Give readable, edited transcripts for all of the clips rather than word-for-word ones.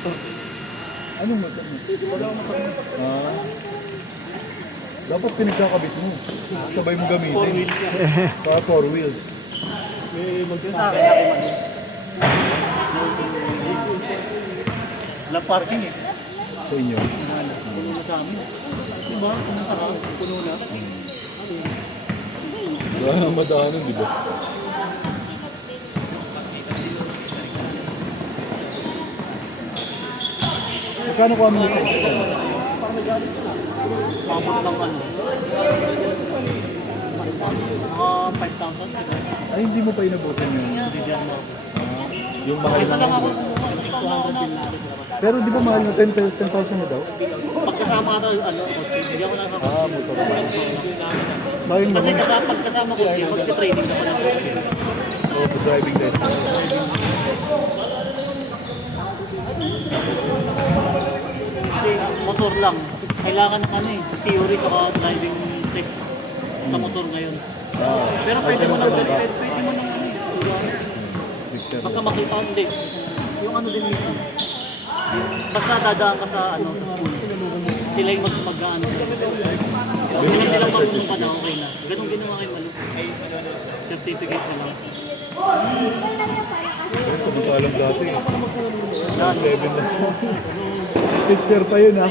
Anong motor mo? Wala akong motor mo. Dapat pinagkakabit mo. Sabay mo gamitin. 4 wheels yan. Para 4 wheels. May mag-yun sa akin, ako man. Walang parking eh. Sa inyo. Puno na sa amin. Diba? Pumunta ka, puno na. Wala nang madaanan, di ba? Magkano ko kami nito? Pamot lang ano. Mga 5,000 siguro. Ay, hindi mo pa inabutan yun. Hindi dyan mo. Yung mahal Ito na. lang ako kumuha. 200 din na. Pero di ba mahal na 10,000 na daw? Pagkasama ka ano, kotse, hindi ako nasa Motor ba? Sayang Kasi naman. pagkasama kotse, magka-training naman ako. Driving test. Kasi motor lang. Kailangan ng ano eh, theory saka driving test sa motor ngayon. Pero pwede mo nang ano eh. Basta makita ko hindi. Yung ano din minsan. Basta dadaan ka sa ano sa school. Sila yung mag-ano. Yung nilang marunong ka na okay na. Ganun ginawa kay Malu. Certificate na lang. Sabi ko alam dati. 7 na siya. Picture pa yun ha.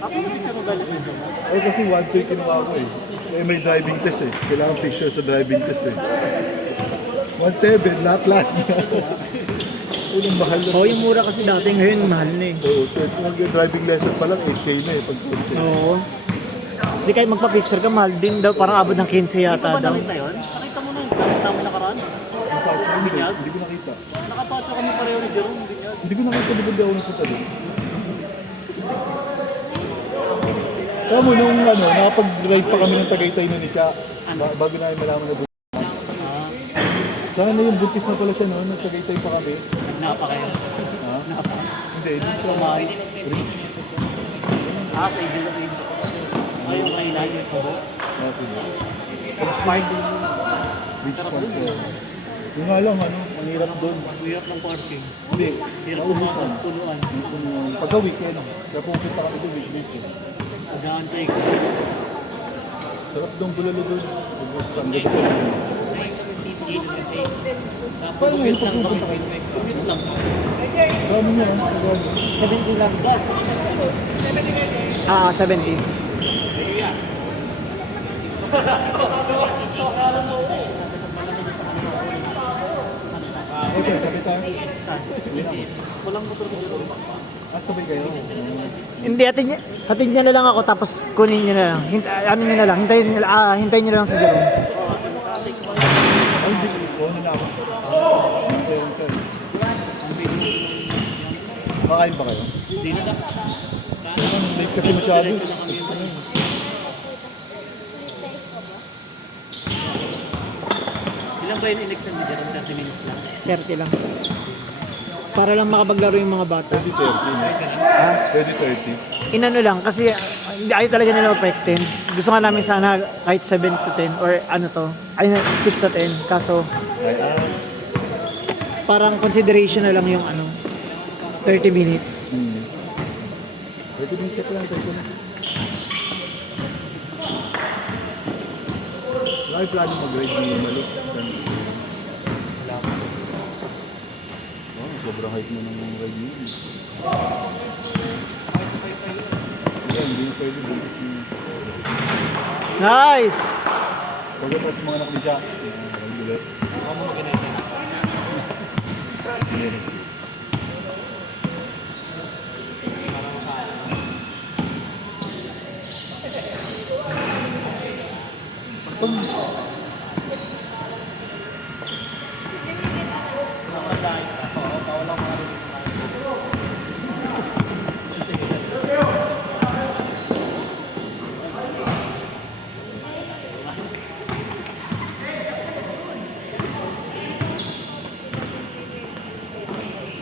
Ako yung picture mo galit nito. Eh kasi 1-2 kinuha ko eh. Eh may driving test eh. Kailangan picture sa driving test eh. 1.7, lahat na. Yun ang mahal na. Oo, yung mura kasi dati, ngayon mahal na eh. Oo, driving lesson pa lang, 8K na eh. Pag Oo. Hindi kahit magpa-picture ka, mahal din daw. Parang abot ng 15 yata Ba daw. nakita yun? Nakita mo na yun. Nakita mo nakaraan. Binyag? Hindi ko nakita. Nakapatso kami pareho ni Jerome. Binyag. Hindi ko nakita na hindi ako napunta doon. Kaya mo nung ano, nakapag-drive pa kami ng Tagaytay na ni Cha. Bago namin malaman na doon. Sana na yung buntis na pala siya noon, nag-Tagaytay pa kami. Napa kayo. Ha? Napa. Hindi, hindi siya. Kumain. Sa Igil na rin. Ayun kay Lai. Kubo. Park. Beach park. Yung nga lang, ano, ang hirap doon. Hirap ng parking. Hindi, Hirap naubusan. ng tuluan. Pagka weekend, kaya pupunta kami doon weekdays eh. Pag-aantay ko. Sarap doon bulalo doon. Ang gabi ko. Tapos commute lang kami. Commute lang. Dami niya, ha? 70 lang. Gas. 70. Okay, kapit tayo. Walang motor ko dito. Sabay kayo. Hindi, hatid niya na lang ako tapos kunin niya na lang. Ano niya na lang, hintayin niya na lang sa Jerome. Ay, hindi. Oo na ako. Kakain pa kayo? Hindi na lang. Late kasi masyado. Ilan ba yung in-extend ni Jerome? 30 minutes lang. 30 lang. Para lang makapaglaro yung mga bata. Pwede 30. Ha? Pwede 30. Inano lang, kasi ayaw talaga nila magpa-extend. Gusto nga namin sana kahit 7 to 10 or ano to, ay 6 to 10. Kaso Ay, parang consideration na lang yung ano, 30 minutes. Pwede din check lang. Pwede na. Wala yung plano mag-ride ni Malik. Wala ko. Oh, sobrang height mo ng ride niya. Hindi pwede buntis niya. Nice! Pagkat sa mga anak ni Jack. Regular. Baka mo mag-ganito.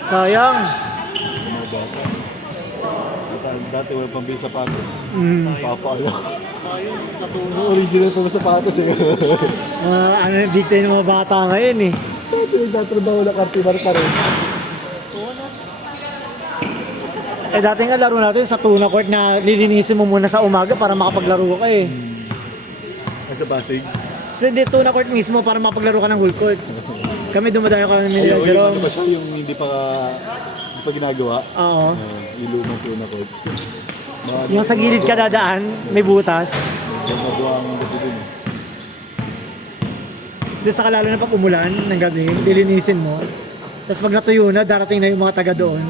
Sayang. Mga bata. Dati wala pang bili sapatos. Papaalam. Tayo, natulog. Original pa sapatos eh. Ano, big time ng mga bata ngayon eh. Dati nagtatrabaho na kartibar pa rin. Eh dati nga laro natin sa tuna court na lilinisin mo muna sa umaga para makapaglaro ka eh. Ay, sa Pasig. So di tuna court mismo para makapaglaro ka ng whole court. Kami dumadayo kami ni Ay, yung Jerome. ano ba siya, yung hindi pa ginagawa. Oo. Ilumang tuna ko. Yung sa gilid ka dadaan, may butas. Magawa ang gabi dun. Doon sa kalalo na pag umulan ng gabi, lilinisin mo. Tapos pag natuyo na, darating na yung mga taga doon.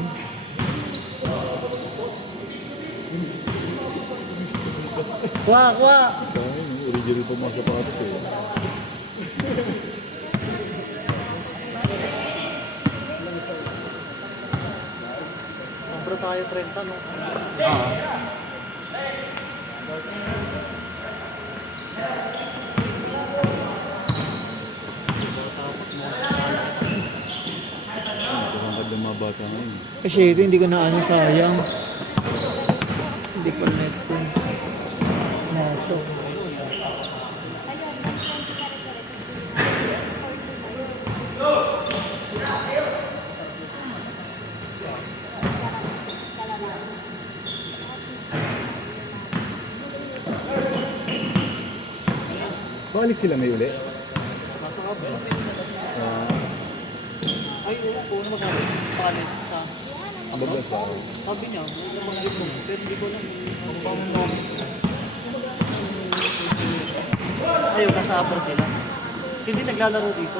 Kuha, kuha! Original pa mga sapatos eh. Sobra tayo 30, no? Nakakad ng mga bata ngayon. Eh syempre, hindi ko na ano, sayang. Hindi ko next time. Naso. Balik sila may uli. Ay, oo, ano masabi? Pakalis sa... Abad ba? Sabi niya, may nabanggit mo. Pero hindi ko alam. Ayaw, kasama sila. Hindi naglalaro dito.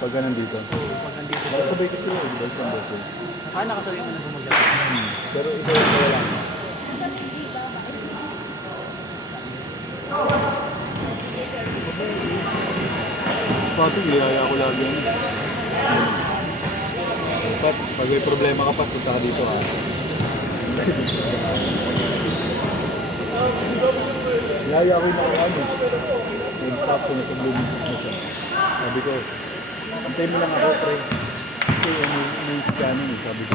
Pag nandito. Pag nandito. Sabay ko sila, di ba? Isang beso. Ah, nakasali mo na gumagano. Pero ito yung wala. Pati, ilaya ko lagi yan. Pat, pag may problema ka pa, punta ka dito ha. Ilaya ko yung mga ano. Nag-stop ko na sa blooming na siya. Sabi ko, antay mo lang ako, pre. Kasi may scanning eh. Sabi ko,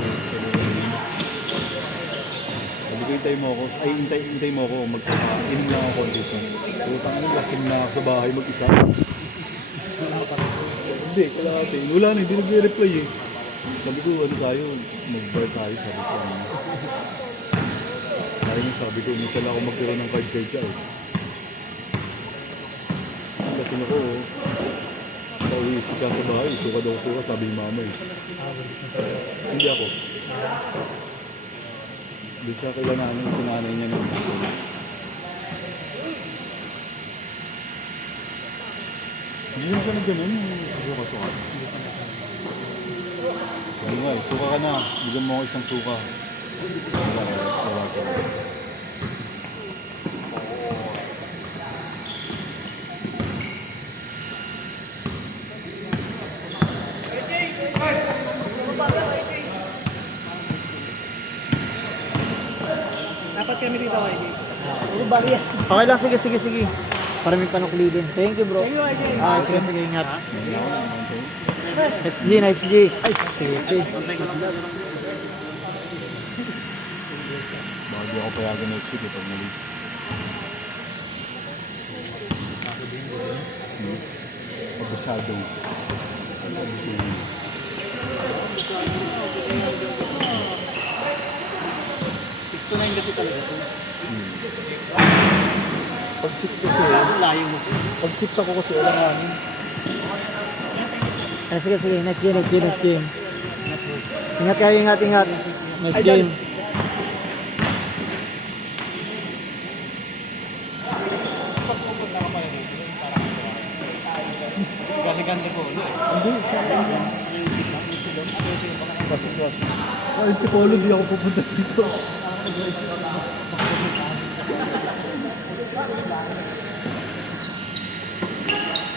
hintay mo ako. Ay, hintay mo ako. Mag-inom lang ako dito. Utang mo, lasing na ako sa bahay mag-isa. Hindi, kalahati. Wala na, hindi nag-reply eh. Sabi ko, ano tayo? Mag-bar tayo, sabi ko. Sabi ko, minsan ako magkaroon ng card siya eh. Kasi ako, pauwi ka sa bahay, suka daw suka, sabi ni mama eh. Hindi ako. Hindi siya kailangan ng sinanay niya nung hindi naman siya nag-ganon yung suka-suka. Ano nga eh, suka ka na. Bigyan mo ako isang suka. Wala. Dapat kami dito, YJ. Okay lang, sige. Para may panuklidin. Thank you, bro. Ah, sige, ingat. Nice G. Ay, sige. Bago ako payagan next week pag mali. Abusado. 6 to 9 kasi talaga ito. Pag 6 kasi, Layo mo. pag 6 ako kasi walang hangin. Ah, sige. Next game. Ingat kayo, ingat. Nice game. Gani-gani ko. Hindi. Kasi kahit si Polo, di ako pupunta dito.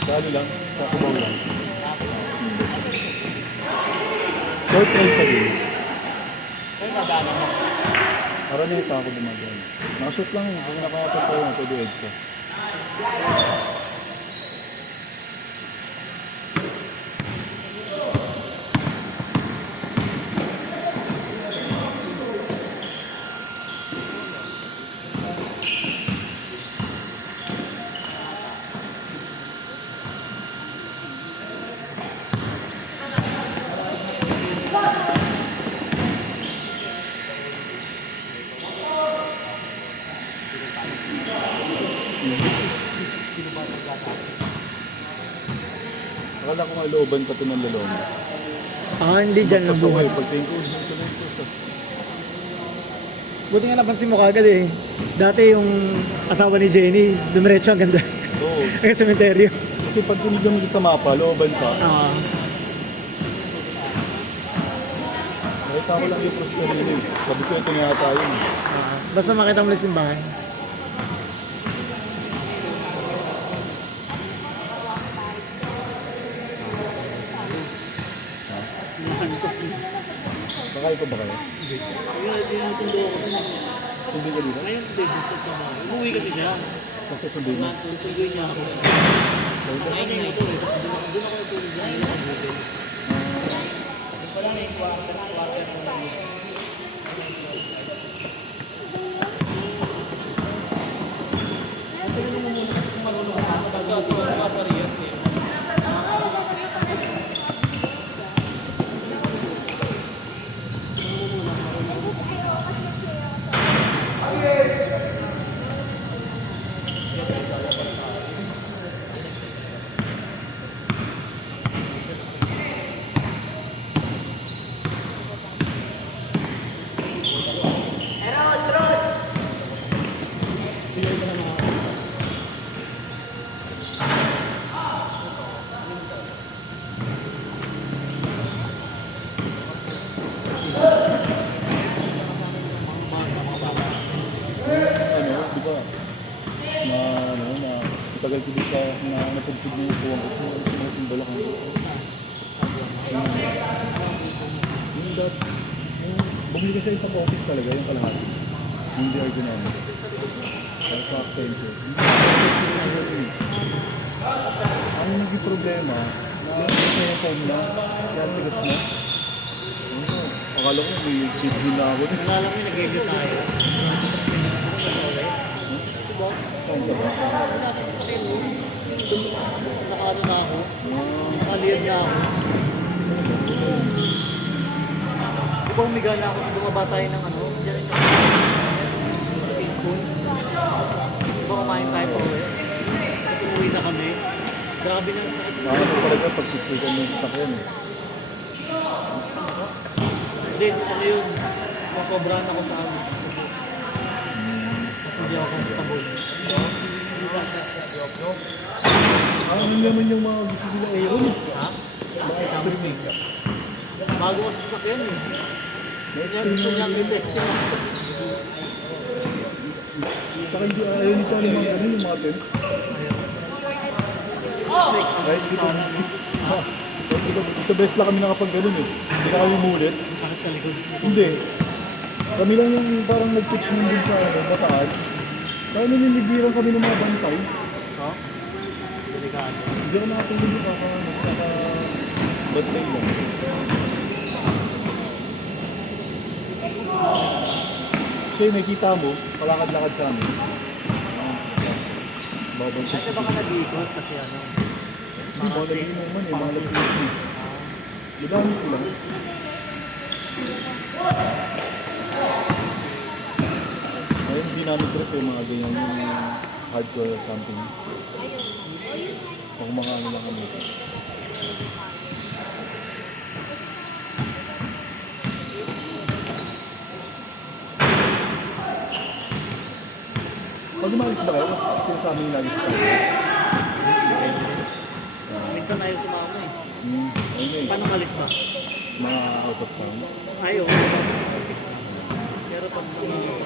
Sa ano lang? Sa Cubao lang. Short train pa din. Kaya nadaanan mo. Maraming pa ako dumagaan. Nakashoot lang yun. Kung nakakapag ko yun, pwede EDSA. looban pa ito ng laloma. Ah, hindi dyan lang Pasaway, buhay. pagtingin ko, ito na ito. Buti nga napansin mo kagad eh. Dati yung asawa ni Jenny, dumiretso hanggang doon. Oo. Hanggang sementeryo. Kasi pag tinignan mo sa mapa, looban pa. Ah, Nakita ko lang yung cross kanina eh. Sabi ko, ito na yata yun. basta makita mo lang yung simbahan. Bakal ko ba kayo? Hindi natundo ako sa mga. Hindi ka dito? Ngayon, hindi. Gusto sa mga. Umuwi kasi siya. Kasi sundi mo. Sunduin niya ako. Ngayon niya ito eh. Tapos doon ako natulog sa ngayon ng hotel. Wala na yung quarter ng Ano, di ba? Na, ano, na, matagal ko dito na napagpig na yung puwang ko. Yung balakang ko. Yung dati, bumili ka sa isang office talaga, yung kalahati. Hindi ergonomic. Ay, park center. Ang naging problema, na yung phone na, kaya tigas na. Ano, akala ko may kidney na ako. Nalala mo yung nag-review tayo. Saan ka ba? Nakaano na ako. Nakaliyad niya ako. Di ba umigala ako sa bumaba tayo ng ano? Diyan yung school. Di ba kumain tayo pa uwi? Tapos umuwi na kami. Grabe na sa sakit. Ano ko talaga pag sisigan mo yung sasakyan eh. Hindi, ano yun? Masobrahan ako sa ano. Hindi ako comfortable. Ano naman yung mga gusto sila aeron eh. Ha? Mga-experiment. Bago ako sa sakyan eh. Kaya gusto niyang i-test yun. Saka hindi ayaw nito ng mga ganun, yung mga tent. Kahit dito, sa best lang kami nakapag ganun eh. Hindi na kami umulit. Sakit sa likod. Hindi. Kami lang yung parang nag-pitch nun din sa ano, Bataan. Kaya nililibiran kami ng mga bantay. Ha? Delikado. Hindi ako nakatulog yung kaka-bantay lang. Kasi nakikita mo, palakad-lakad sa amin. Babantay. Kasi baka nag-iikot kasi ano. Yung mga lagi naman eh, mga lagi naman. Ginamit ko lang. Ngayon, hindi namin trip yung mga ganyan yung hardcore camping. Kung mga ano lang kami. Pag umalis ba kayo, kasi sa amin lagi sa tayo. Minsan ayaw sumama eh. Ayun eh, Paano malis ba? mga out of town. Ayaw. Pero pag ganyan,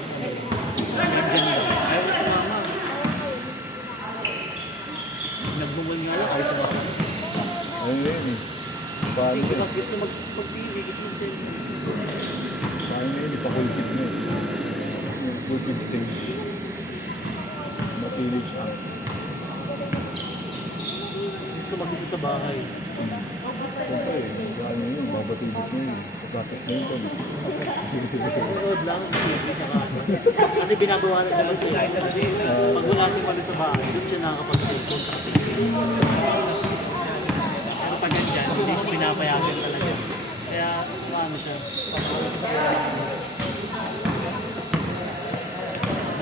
ayaw na sumama. Nagbungan nga lang, ayaw sumama. Ayun eh. Paano Kasi eh. mas gusto magpili, gusto mag-test. Paano yun, ipakulpit mo eh. Yung kulpit stage. Mapilig siya. Gusto mag-isa sa bahay. Siyempre eh, paano yun, babatibot mo yun. Bakit na yun kami? Road lang, hindi siya ka. Kasi binabawalan naman siya. Pag wala si Palo sa bahay, doon siya nakakapag-cellphone sa kapit. Pero pag nandyan, hindi ko pinapayagan talaga. Kaya, ano siya.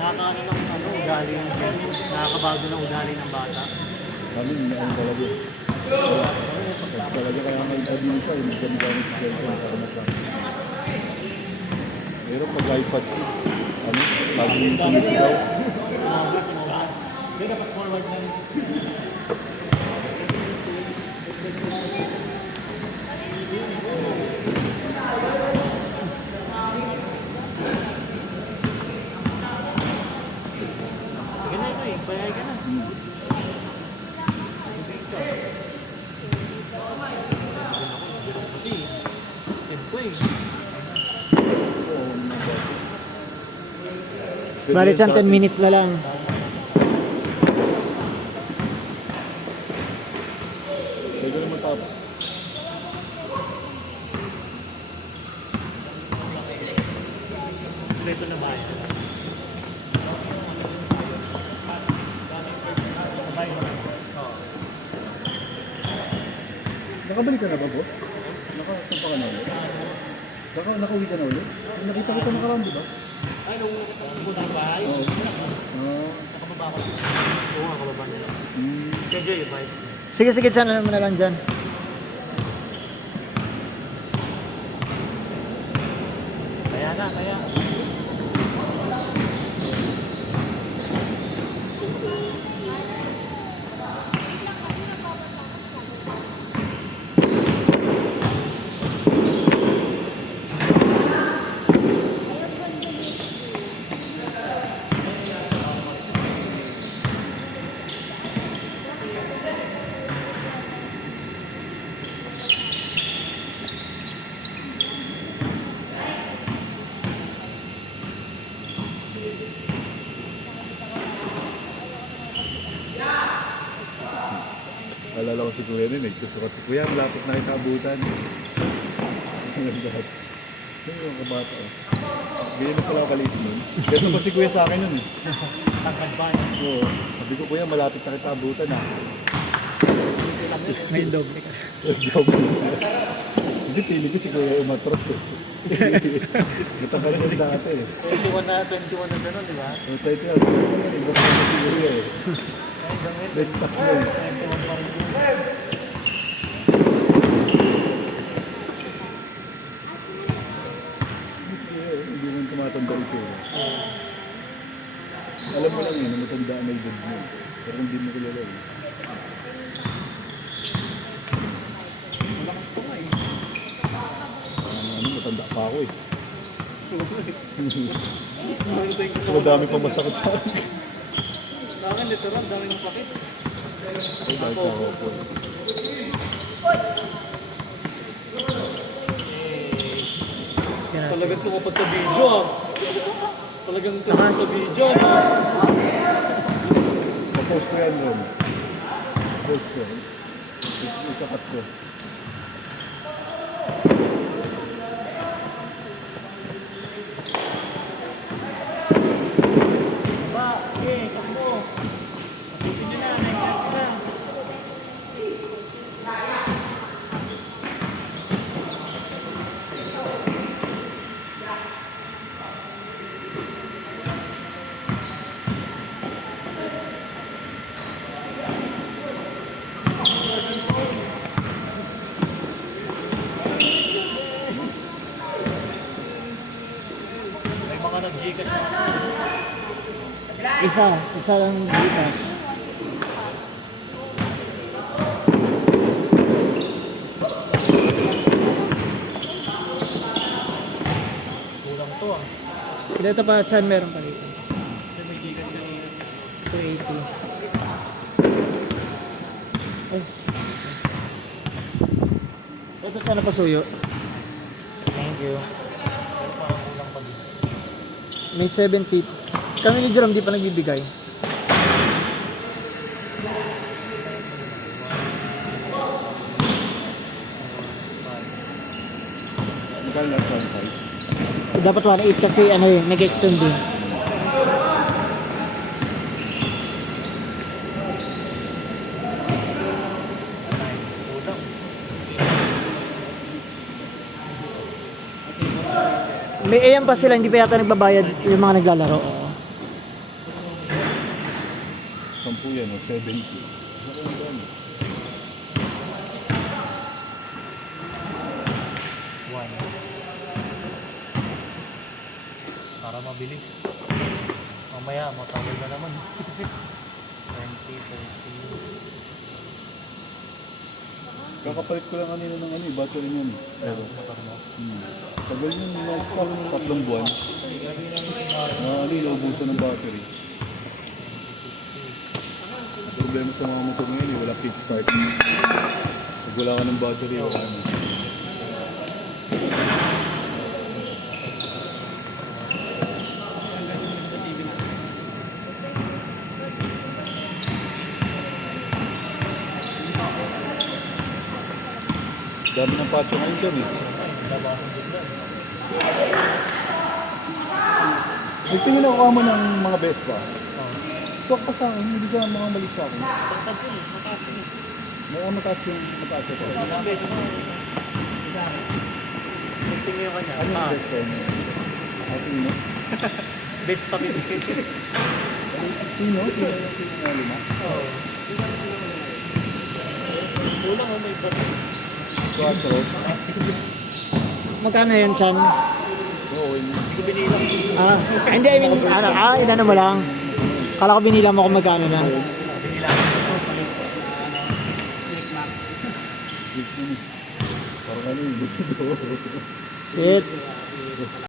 Nakakaano ng ano, ugali ng nakakabago ng ugali ng bata. Kami, ano talaga yun. Talaga kaya may interview pa, naggamit si Jelton para masama. Pero pag iPad ko, ano, lagi yung sumisigaw. Hindi dapat forward na rin. Sige na ito eh, bayay ka na. Kasi, tempo eh. Bali dyan, 10 minutes na lang. Pwede naman tapos. Dito na bayan. Sabay mo lang. Oo. Nakabalik ka na ba, Bo? Nakasampa ka na ulit? Nakauwi ka na ulit? Nakita kita nakaraan, di ba? Ay, nung nakita ng bahay, Oo. nakababa ko. Oo, nakababa nila. Hmm. Medyo yung vice. Sige, sige, dyan. Ano mo na lang dyan. Kaya na, kaya. Alala ko si Kuya rin, nagsusukat ko. Kuya, malapit na kita abutan. Lahat. Sino yung kabata? Ganyan na pala kalit nun. Ganito pa si Kuya sa akin nun. Tangkad ba yan? Oo. Sabi ko, Kuya, malapit na kita abutan ah. May dog. Joke. Hindi, pili ko si Kuya umatros eh. Matangkad ko dati eh. 21 na gano'n, di ba? So, tayo kaya, iba pa si Kuya eh. Next stop na eh. 21 pa rin yun. Hindi mo tumatanda ito eh. Alam mo lang yun, na matandaan na edad mo. Pero hindi mo kilala eh. Ano, matanda pa ako eh. Mas madami pang masakit sa akin. Dami, literal, dami ng sakit. Ay, dahil ka ako po. Yan na. Talagang tumapad sa video ah. Talagang tumapad sa video ah. Papost ko yan ron. Post ko. Ikakat ko. Ba, okay, takbo. Tapusin nyo na, may na. May mga nag-gigas na. Isa lang dito. Kulang to ah. Dito pa, Chan, meron pa dito. Kasi may gigas kanina. 280. Ay. Ito, Chan, na pasuyo. Thank you. Pero parang kulang pa din. May 70. Kami ni Jerome di pa nagbibigay. Magkano lang 1.5? Dapat 1.8 kasi ano eh, nag-extend din. Kulang. May AM pa sila, hindi pa yata nagbabayad yung mga naglalaro. 10 yan o 70. para mabilis. Mamaya, matawal na naman. 20, 30. Kakapalit ko lang kanina ng ano, battery niyan. Pero, motor mo. Tagal yun, na-stop, 3 buwan. Ano, naubusan ng battery. Problema sa mga motor ngayon, wala kickstart. Pag wala ka ng battery, wala na. Dami ng patio ngayon dyan eh. Nagtingin ako kamo ng mga Vespa. Talk ka sa akin, hindi ka mga mali sa akin. May mataas ito. Ilang beses mo. Tingin yung kanya. Ano yung Vespa niya? Sino? Best pa pinipit. Sino? Sino yung lima? Kulang mo may bato. 4. Magkano yan, Chan? Oo, yun. Hindi ko binilang. Hindi, I mean, inano mo lang. Kala ko binila mo kung magkano na. Binilang. Parang ano yung gusto ko. Sit.